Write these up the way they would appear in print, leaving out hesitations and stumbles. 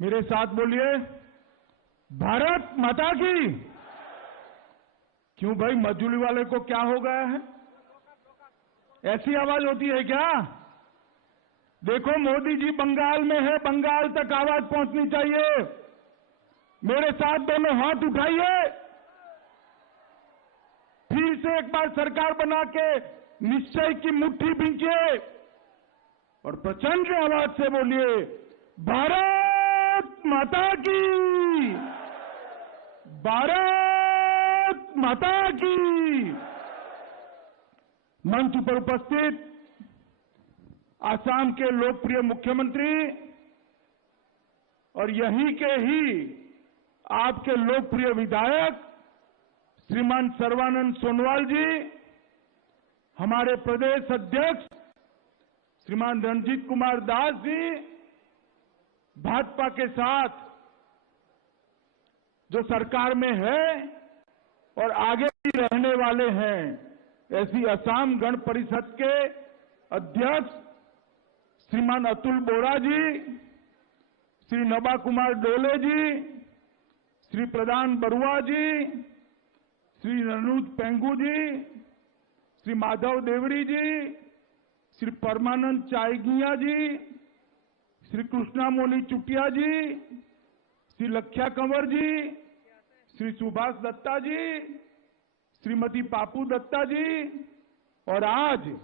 मेरे साथ बोलिए, भारत माता की। क्यों भाई, मजदूरी वाले को क्या हो गया है? ऐसी आवाज होती है क्या? देखो, मोदी जी बंगाल में है, बंगाल तक आवाज पहुंचनी चाहिए। मेरे साथ दोनों हाथ उठाइए, फिर से एक बार सरकार बना के निश्चय की मुट्ठी भींचिए और प्रचंड आवाज से बोलिए, भारत माता की, भारत माता की। मंच पर उपस्थित आसाम के लोकप्रिय मुख्यमंत्री और यहीं के ही आपके लोकप्रिय विधायक श्रीमान सर्बानंद सोनोवाल जी, हमारे प्रदेश अध्यक्ष श्रीमान रणजीत कुमार दास जी, भाजपा के साथ जो सरकार में है और आगे भी रहने वाले हैं, ऐसी असम गण परिषद के अध्यक्ष श्रीमान अतुल बोरा जी, श्री नबा कुमार डोले जी, श्री प्रधान बरुआ जी, श्री अनुज पेंगू जी, श्री माधव देवड़ी जी, श्री परमानंद चायगिया जी, श्री कृष्णा मोनी चुटिया जी, श्री लख्या कंवर जी, श्री सुभाष दत्ता जी, श्रीमती पापू दत्ता जी, और आज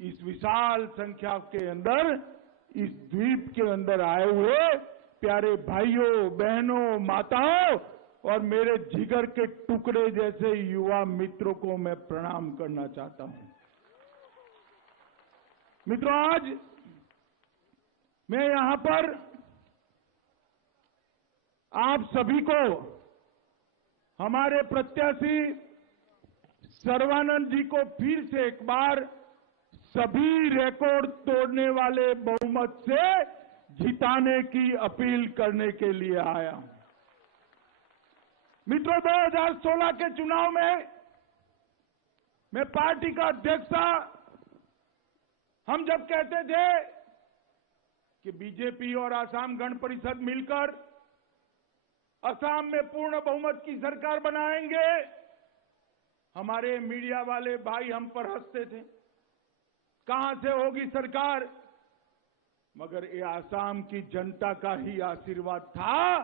इस विशाल संख्या के अंदर, इस द्वीप के अंदर आए हुए प्यारे भाइयों, बहनों, माताओं और मेरे जिगर के टुकड़े जैसे युवा मित्रों को मैं प्रणाम करना चाहता हूं। मित्रों, आज मैं यहां पर आप सभी को हमारे प्रत्याशी सर्बानंद जी को फिर से एक बार सभी रिकॉर्ड तोड़ने वाले बहुमत से जिताने की अपील करने के लिए आया हूं। मित्रों, 2016 के चुनाव में मैं पार्टी का अध्यक्ष था। हम जब कहते थे कि बीजेपी और आसाम गण परिषद मिलकर असम में पूर्ण बहुमत की सरकार बनाएंगे, हमारे मीडिया वाले भाई हम पर हंसते थे, कहां से होगी सरकार। मगर ये आसाम की जनता का ही आशीर्वाद था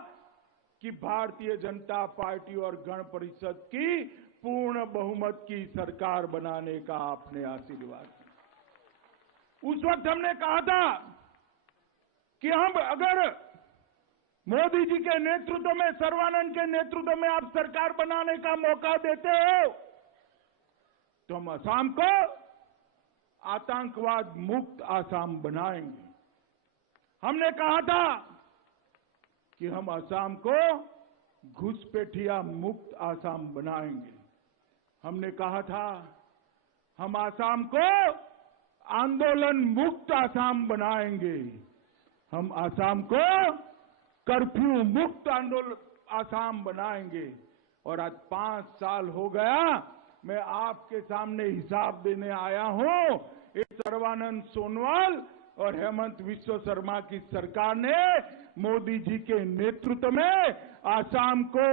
कि भारतीय जनता पार्टी और गण परिषद की पूर्ण बहुमत की सरकार बनाने का आपने आशीर्वाद दिया। उस वक्त हमने कहा था कि हम अगर मोदी जी के नेतृत्व में, सर्बानंद के नेतृत्व में आप सरकार बनाने का मौका देते हो तो हम असम को आतंकवाद मुक्त असम बनाएंगे। हमने कहा था कि हम असम को घुसपैठिया मुक्त असम बनाएंगे। हमने कहा था हम असम को आंदोलन मुक्त असम बनाएंगे। हम असम को कर्फ्यू मुक्त असम बनाएंगे। और आज 5 साल हो गया, मैं आपके सामने हिसाब देने आया हूं। इस सर्बानंद सोनोवाल और हेमंत विश्व शर्मा की सरकार ने मोदी जी के नेतृत्व में असम को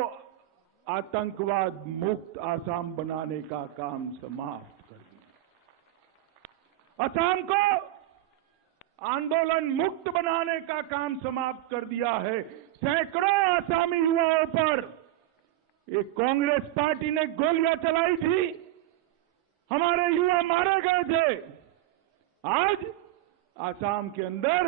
आतंकवाद मुक्त असम बनाने का काम समाप्त कर दिया। असम को आंदोलन मुक्त बनाने का काम समाप्त कर दिया है। सैकड़ों आसामी युवाओं पर एक कांग्रेस पार्टी ने गोलियां चलाई थी, हमारे युवा मारे गए थे। आज असम के अंदर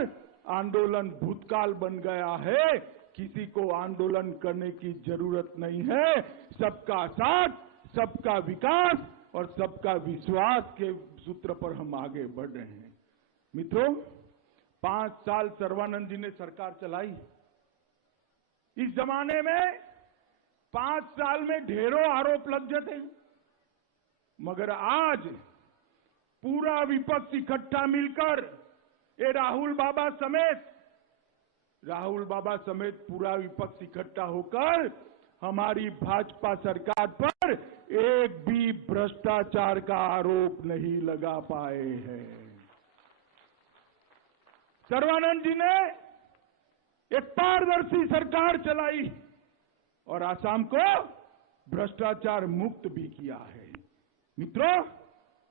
आंदोलन भूतकाल बन गया है। किसी को आंदोलन करने की जरूरत नहीं है। सबका साथ, सबका विकास और सबका विश्वास के सूत्र पर हम आगे बढ़ रहे हैं। मित्रों, 5 साल सर्बानंद जी ने सरकार चलाई। इस जमाने में 5 साल में ढेरों आरोप लग जाते हैं, मगर आज पूरा विपक्ष इकट्ठा मिलकर ये राहुल बाबा समेत पूरा विपक्ष इकट्ठा होकर हमारी भाजपा सरकार पर एक भी भ्रष्टाचार का आरोप नहीं लगा पाए हैं। सर्बानंद जी ने एक पारदर्शी सरकार चलाई और आसाम को भ्रष्टाचार मुक्त भी किया है। मित्रों,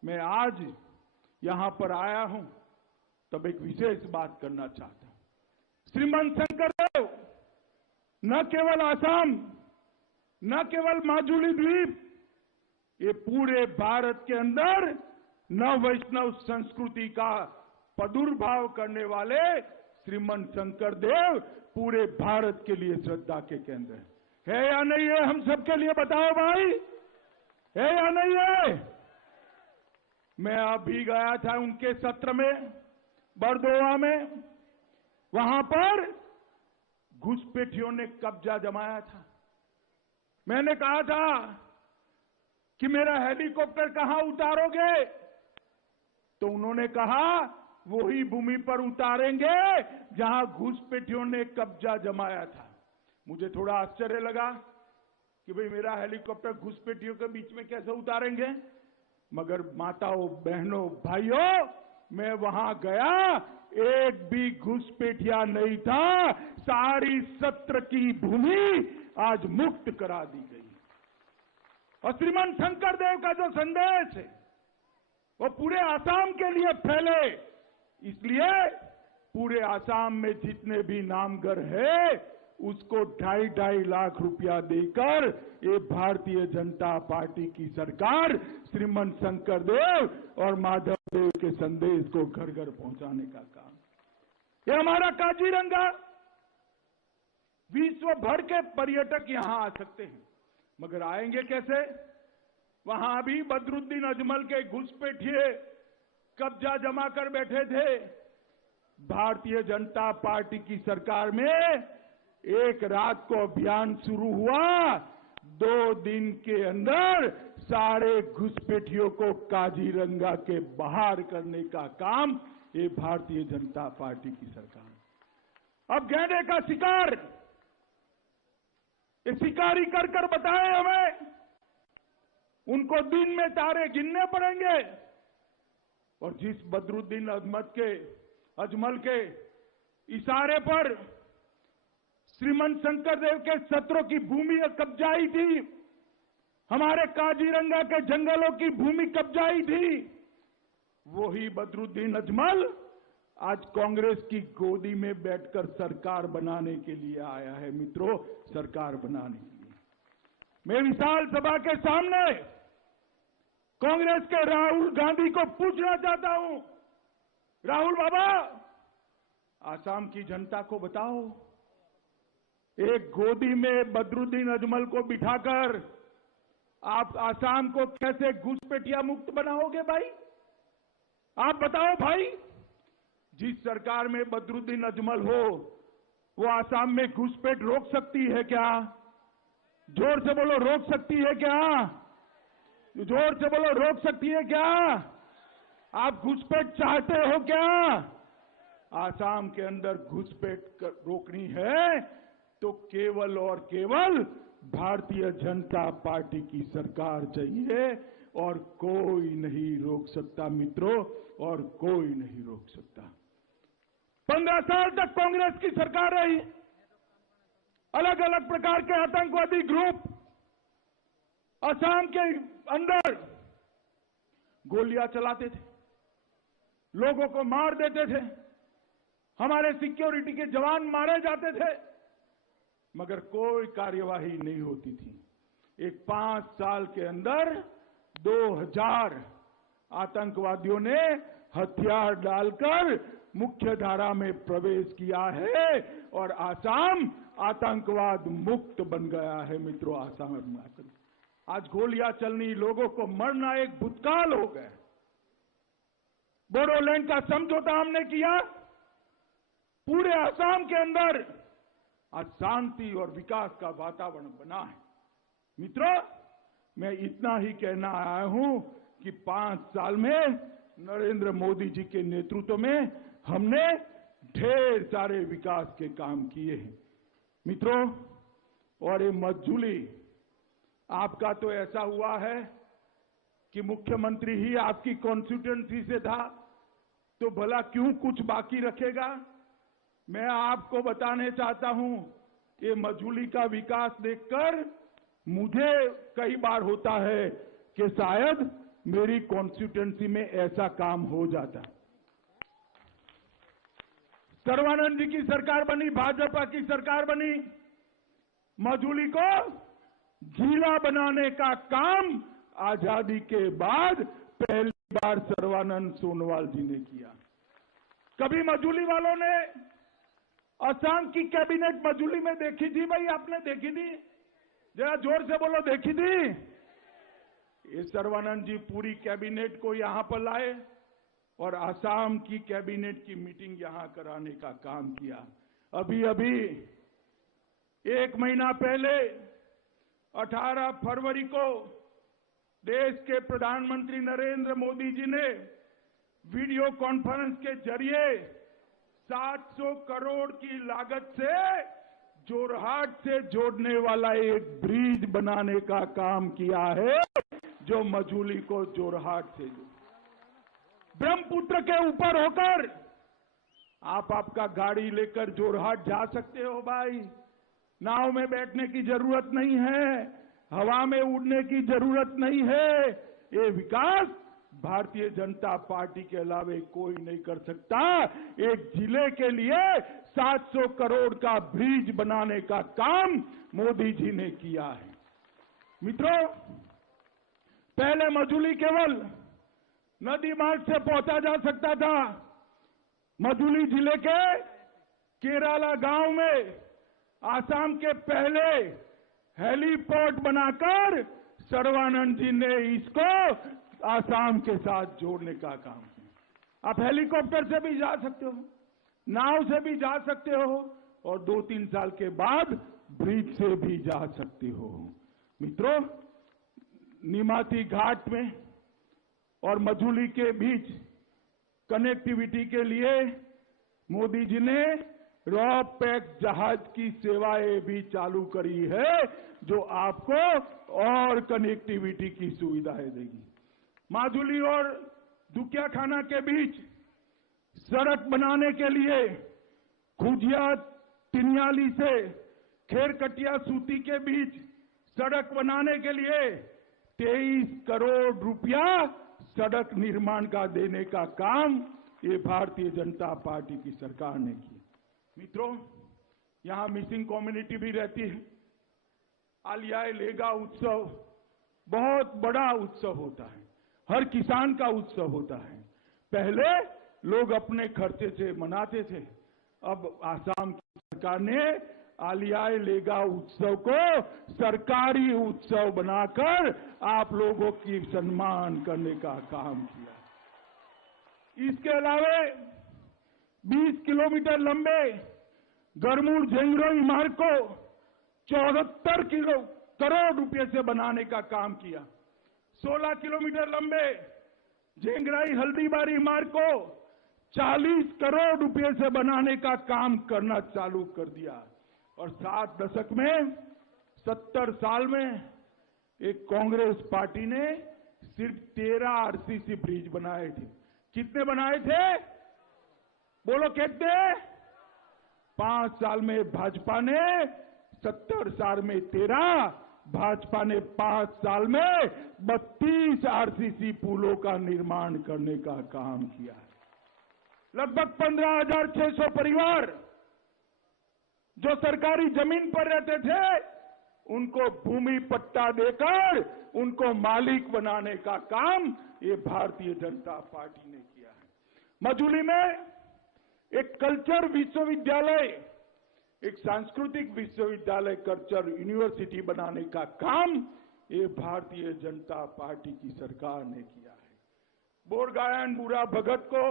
मैं आज यहां पर आया हूं तब एक विशेष बात करना चाहता हूं। श्रीमान शंकरदेव न केवल आसाम, न केवल माजुली द्वीप, ये पूरे भारत के अंदर न वैष्णव संस्कृति का प्रादुर्भाव करने वाले श्रीमन शंकरदेव पूरे भारत के लिए श्रद्धा के केंद्र है या नहीं है? हम सबके लिए बताओ भाई, है या नहीं है? मैं अभी गया था उनके सत्र में बरदोवा में, वहां पर घुसपैठियों ने कब्जा जमाया था। मैंने कहा था कि मेरा हेलीकॉप्टर कहां उतारोगे? तो उन्होंने कहा वही भूमि पर उतारेंगे जहां घुसपैठियों ने कब्जा जमाया था। मुझे थोड़ा आश्चर्य लगा कि भाई मेरा हेलीकॉप्टर घुसपैठियों के बीच में कैसे उतारेंगे? मगर माताओं, बहनों, भाइयों, मैं वहां गया, एक भी घुसपैठिया नहीं था। सारी सत्र की भूमि आज मुक्त करा दी गई। और श्रीमान शंकरदेव का जो संदेश है वो पूरे आसाम के लिए फैले, इसलिए पूरे आसाम में जितने भी नामगर है उसको 2.5 लाख रुपया देकर ये भारतीय जनता पार्टी की सरकार श्रीमान शंकरदेव और माधवदेव के संदेश को घर घर पहुंचाने का काम। ये हमारा काजीरंगा, विश्व भर के पर्यटक यहां आ सकते हैं, मगर आएंगे कैसे? वहां भी बदरुद्दीन अजमल के घुसपैठिए कब्जा जमा कर बैठे थे। भारतीय जनता पार्टी की सरकार में एक रात को अभियान शुरू हुआ, 2 दिन के अंदर सारे घुसपैठियों को काजीरंगा के बाहर करने का काम ये भारतीय जनता पार्टी की सरकार। अब गैंडे का शिकार, ये शिकारी कर कर बताए हमें, उनको दिन में तारे गिनने पड़ेंगे। और जिस बदरुद्दीन अजमल के इशारे पर श्रीमन शंकरदेव के सत्रों की भूमि कब्जाई थी, हमारे काजीरंगा के जंगलों की भूमि कब्जाई थी, वही बदरुद्दीन अजमल आज कांग्रेस की गोदी में बैठकर सरकार बनाने के लिए आया है। मित्रों, सरकार बनाने के लिए मैं विशाल सभा के सामने कांग्रेस के राहुल गांधी को पूछना चाहता हूं, राहुल बाबा, आसाम की जनता को बताओ, एक गोदी में बदरुद्दीन अजमल को बिठाकर आप आसाम को कैसे घुसपैठिया मुक्त बनाओगे भाई? आप बताओ भाई। जिस सरकार में बदरुद्दीन अजमल हो वो आसाम में घुसपैठ रोक सकती है क्या? जोर से बोलो, रोक सकती है क्या? जोर से बोलो, रोक सकती है क्या? आप घुसपैठ चाहते हो क्या? आसाम के अंदर घुसपैठ रोकनी है तो केवल और केवल भारतीय जनता पार्टी की सरकार चाहिए और कोई नहीं रोक सकता मित्रों, और कोई नहीं रोक सकता। 15 साल तक कांग्रेस की सरकार रही, अलग अलग प्रकार के आतंकवादी ग्रुप असम के अंदर गोलियां चलाते थे, लोगों को मार देते थे, हमारे सिक्योरिटी के जवान मारे जाते थे, मगर कोई कार्यवाही नहीं होती थी। एक 5 साल के अंदर 2000 आतंकवादियों ने हथियार डालकर मुख्य धारा में प्रवेश किया है और आसाम आतंकवाद मुक्त बन गया है। मित्रों, आसाम में आज गोलियां चलनी, लोगों को मरना एक भूतकाल हो गया। बोडोलैंड का समझौता हमने किया, पूरे आसाम के अंदर आज शांति और विकास का वातावरण बना है। मित्रों, मैं इतना ही कहना आया हूं कि 5 साल में नरेंद्र मोदी जी के नेतृत्व में हमने ढेर सारे विकास के काम किए हैं। मित्रों, और ये मजदूरी आपका तो ऐसा हुआ है कि मुख्यमंत्री ही आपकी कॉन्स्टिट्यूएंसी से था, तो भला क्यों कुछ बाकी रखेगा? मैं आपको बताने चाहता हूं, ये मजूली का विकास देखकर मुझे कई बार होता है कि शायद मेरी कॉन्स्टिट्यूएंसी में ऐसा काम हो जाता। सर्बानंद जी की सरकार बनी, भाजपा की सरकार बनी, मजूली को जिला बनाने का काम आजादी के बाद पहली बार सर्बानंद सोनोवाल जी ने किया। कभी मजूली वालों ने असम की कैबिनेट मजूली में देखी थी? भाई आपने देखी थी? जरा जोर से बोलो, देखी थी? ये सर्बानंद जी पूरी कैबिनेट को यहां पर लाए और असम की कैबिनेट की मीटिंग यहां कराने का काम किया। अभी अभी 1 महीना पहले 18 फरवरी को देश के प्रधानमंत्री नरेंद्र मोदी जी ने वीडियो कॉन्फ्रेंस के जरिए 700 करोड़ की लागत से जोरहाट से जोड़ने वाला एक ब्रिज बनाने का काम किया है, जो मजूली को जोरहाट से ब्रह्मपुत्र के ऊपर होकर आप आपका गाड़ी लेकर जोरहाट जा सकते हो। भाई, नाव में बैठने की जरूरत नहीं है, हवा में उड़ने की जरूरत नहीं है। ये विकास भारतीय जनता पार्टी के अलावा कोई नहीं कर सकता। एक जिले के लिए 700 करोड़ का ब्रिज बनाने का काम मोदी जी ने किया है। मित्रों, पहले मजूली केवल नदी मार्ग से पहुंचा जा सकता था। मजूली जिले के केराला गांव में आसाम के पहले हेलीपोर्ट बनाकर सर्बानंद जी ने इसको आसाम के साथ जोड़ने का काम किया। आप हेलीकॉप्टर से भी जा सकते हो, नाव से भी जा सकते हो और 2-3 साल के बाद ब्रिज से भी जा सकते हो। मित्रों, निमाती घाट में और मजूली के बीच कनेक्टिविटी के लिए मोदी जी ने रॉ पैक जहाज की सेवाएं भी चालू करी है, जो आपको और कनेक्टिविटी की सुविधाएं देगी। माजुली और दुकियाखाना के बीच सड़क बनाने के लिए खुजिया तिनियाली से खेरकटिया सूती के बीच सड़क बनाने के लिए 23 करोड़ रुपया सड़क निर्माण का देने का काम ये भारतीय जनता पार्टी की सरकार ने किया। मित्रों, यहां मिसिंग कम्युनिटी भी रहती है। आलियाए लेगा उत्सव बहुत बड़ा उत्सव होता है, हर किसान का उत्सव होता है। पहले लोग अपने खर्चे से मनाते थे, अब आसाम की सरकार ने आलियाए लेगा उत्सव को सरकारी उत्सव बनाकर आप लोगों की सम्मान करने का काम किया। इसके अलावा 20 किलोमीटर लंबे गरमूर झेंगरोई मार्ग को 74 करोड़ रुपए से बनाने का काम किया। 16 किलोमीटर लंबे झेंगराई हल्दीबारी मार्ग को 40 करोड़ रुपए से बनाने का काम करना चालू कर दिया। और 7 दशक में 70 साल में एक कांग्रेस पार्टी ने सिर्फ 13 आरसीसी ब्रिज बनाए थे। कितने बनाए थे? बोलो कितने? 5 साल में भाजपा ने 70 साल में 13, भाजपा ने 5 साल में 32 आरसीसी पुलों का निर्माण करने का काम किया है। लगभग 15,600 परिवार जो सरकारी जमीन पर रहते थे, उनको भूमि पट्टा देकर उनको मालिक बनाने का काम ये भारतीय जनता पार्टी ने किया है। मजूली में एक कल्चर विश्वविद्यालय, एक सांस्कृतिक विश्वविद्यालय, कल्चर यूनिवर्सिटी बनाने का काम ये भारतीय जनता पार्टी की सरकार ने किया है। बोरगायन बुरा भगत को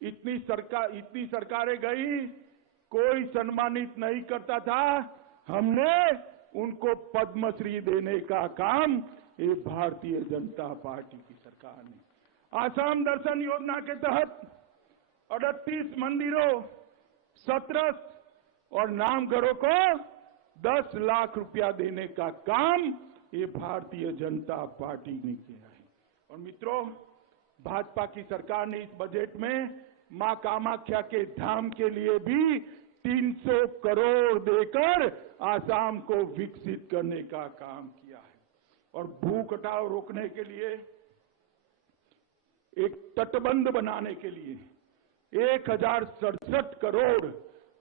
इतनी सरकारें गई, कोई सम्मानित नहीं करता था। हमने उनको पद्मश्री देने का काम ये भारतीय जनता पार्टी की सरकार ने। आसाम दर्शन योजना के तहत 38 मंदिरों, 17 और नामघरों को 10 लाख रुपया देने का काम ये भारतीय जनता पार्टी ने किया है। और मित्रों, भाजपा की सरकार ने इस बजट में मां कामाख्या के धाम के लिए भी 300 करोड़ देकर आसाम को विकसित करने का काम किया है। और भू कटाव रोकने के लिए, एक तटबंध बनाने के लिए 1067 करोड़,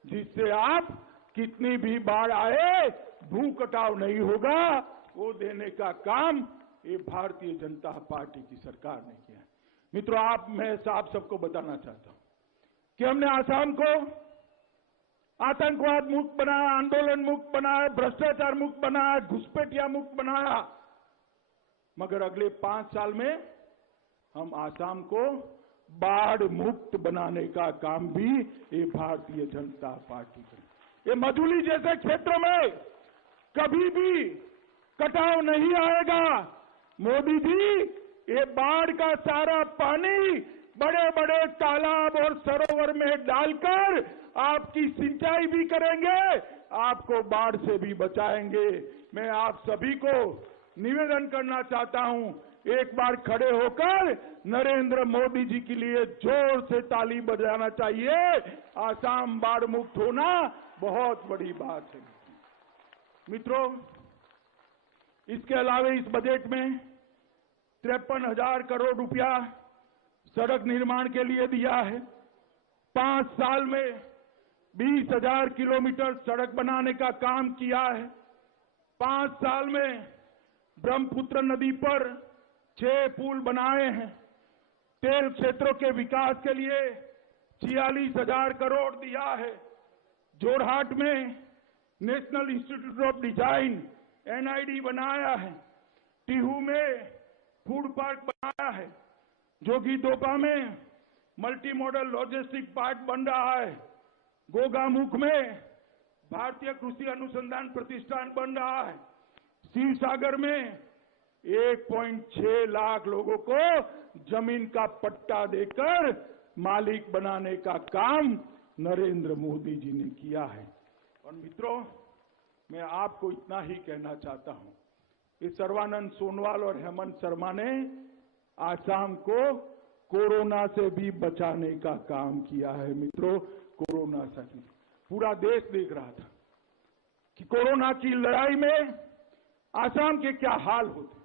जिससे आप कितनी भी बाढ़ आए भू कटाव नहीं होगा, वो देने का काम ये भारतीय जनता पार्टी की सरकार ने किया है। मित्रों, मैं आप सबको बताना चाहता हूं कि हमने आसाम को आतंकवाद मुक्त बनाया, आंदोलन मुक्त बनाया, भ्रष्टाचार मुक्त बनाया, घुसपैठिया मुक्त बनाया, मगर अगले 5 साल में हम आसाम को बाढ़ मुक्त बनाने का काम भी ये भारतीय जनता पार्टी करेगी। ये मजूली जैसे क्षेत्रों में कभी भी कटाव नहीं आएगा। मोदी जी, ये बाढ़ का सारा पानी बड़े बड़े तालाब और सरोवर में डालकर आपकी सिंचाई भी करेंगे, आपको बाढ़ से भी बचाएंगे। मैं आप सभी को निवेदन करना चाहता हूं, एक बार खड़े होकर नरेंद्र मोदी जी के लिए जोर से ताली बजाना चाहिए। आसाम बाढ़ मुक्त होना बहुत बड़ी बात है। मित्रों, इसके अलावा इस बजट में 53,000 करोड़ रुपया सड़क निर्माण के लिए दिया है। 5 साल में 20,000 किलोमीटर सड़क बनाने का काम किया है। 5 साल में ब्रह्मपुत्र नदी पर 6 पुल बनाए हैं। तेल क्षेत्रों के विकास के लिए 46,000 करोड़ दिया है। जोरहाट में national institute of design NID बनाया है। टीहू में फूड पार्क बनाया है। जोगीदोपा में मल्टी मॉडल लॉजिस्टिक पार्क बन रहा है। गोगामुख में भारतीय कृषि अनुसंधान प्रतिष्ठान बन रहा है। शिवसागर में 1.6 लाख लोगों को जमीन का पट्टा देकर मालिक बनाने का काम नरेंद्र मोदी जी ने किया है। और मित्रों, मैं आपको इतना ही कहना चाहता हूं, कि सर्बानंद सोनोवाल और हेमंत शर्मा ने आसाम को कोरोना से भी बचाने का काम किया है। मित्रों, कोरोना से पूरा देश देख रहा था कि कोरोना की लड़ाई में आसाम के क्या हाल होते,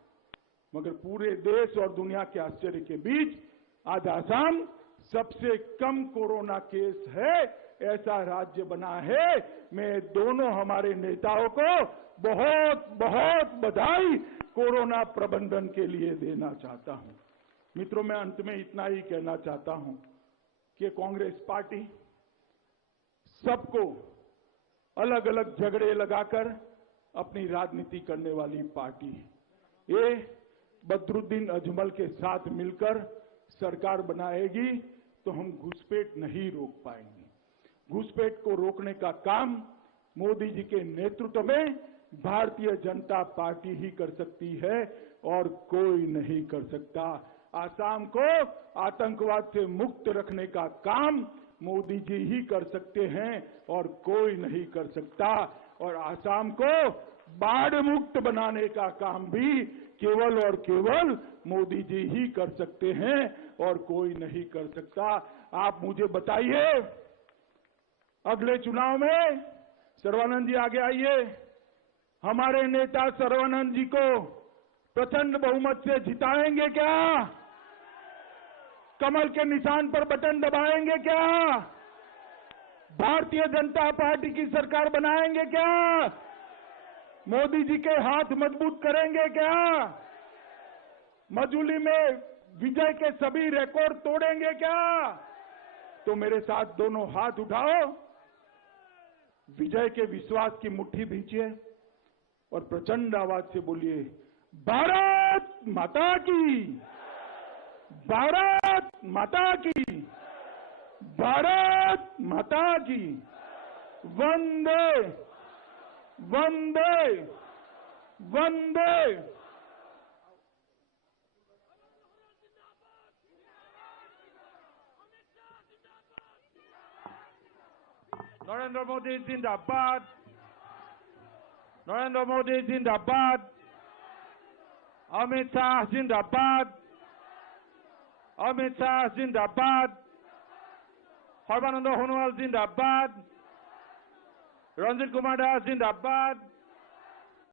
मगर पूरे देश और दुनिया के आश्चर्य के बीच आज आसाम सबसे कम कोरोना केस है ऐसा राज्य बना है। मैं दोनों हमारे नेताओं को बहुत बहुत बधाई कोरोना प्रबंधन के लिए देना चाहता हूं। मित्रों, मैं अंत में इतना ही कहना चाहता हूं कि कांग्रेस पार्टी सबको अलग अलग झगड़े लगाकर अपनी राजनीति करने वाली पार्टी है। ये बदरुद्दीन अजमल के साथ मिलकर सरकार बनाएगी तो हम घुसपैठ नहीं रोक पाएंगे। घुसपैठ को रोकने का काम मोदी जी के नेतृत्व में भारतीय जनता पार्टी ही कर सकती है और कोई नहीं कर सकता। आसाम को आतंकवाद से मुक्त रखने का काम मोदी जी ही कर सकते हैं और कोई नहीं कर सकता। और आसाम को बाढ़ मुक्त बनाने का काम भी केवल और केवल मोदी जी ही कर सकते हैं और कोई नहीं कर सकता। आप मुझे बताइए, अगले चुनाव में सर्बानंद जी आगे आइए, हमारे नेता सर्बानंद जी को प्रचंड बहुमत से जिताएंगे क्या? कमल के निशान पर बटन दबाएंगे क्या? भारतीय जनता पार्टी की सरकार बनाएंगे क्या? मोदी जी के हाथ मजबूत करेंगे क्या? मजूली में विजय के सभी रिकॉर्ड तोड़ेंगे क्या? तो मेरे साथ दोनों हाथ उठाओ, विजय के विश्वास की मुट्ठी भींचिए और प्रचंड आवाज से बोलिए, भारत माता की, भारत माता की, भारत माता की, वंदे वंदे वंदे। Narendra Modi Zindabad. Narendra Modi Zindabad. Amit Shah Zindabad. Amit Shah Zindabad. Sarbananda Sonowal জিন্দাবাদ, ৰঞ্জিত কুমাৰ দাস জিন্দাবাদ।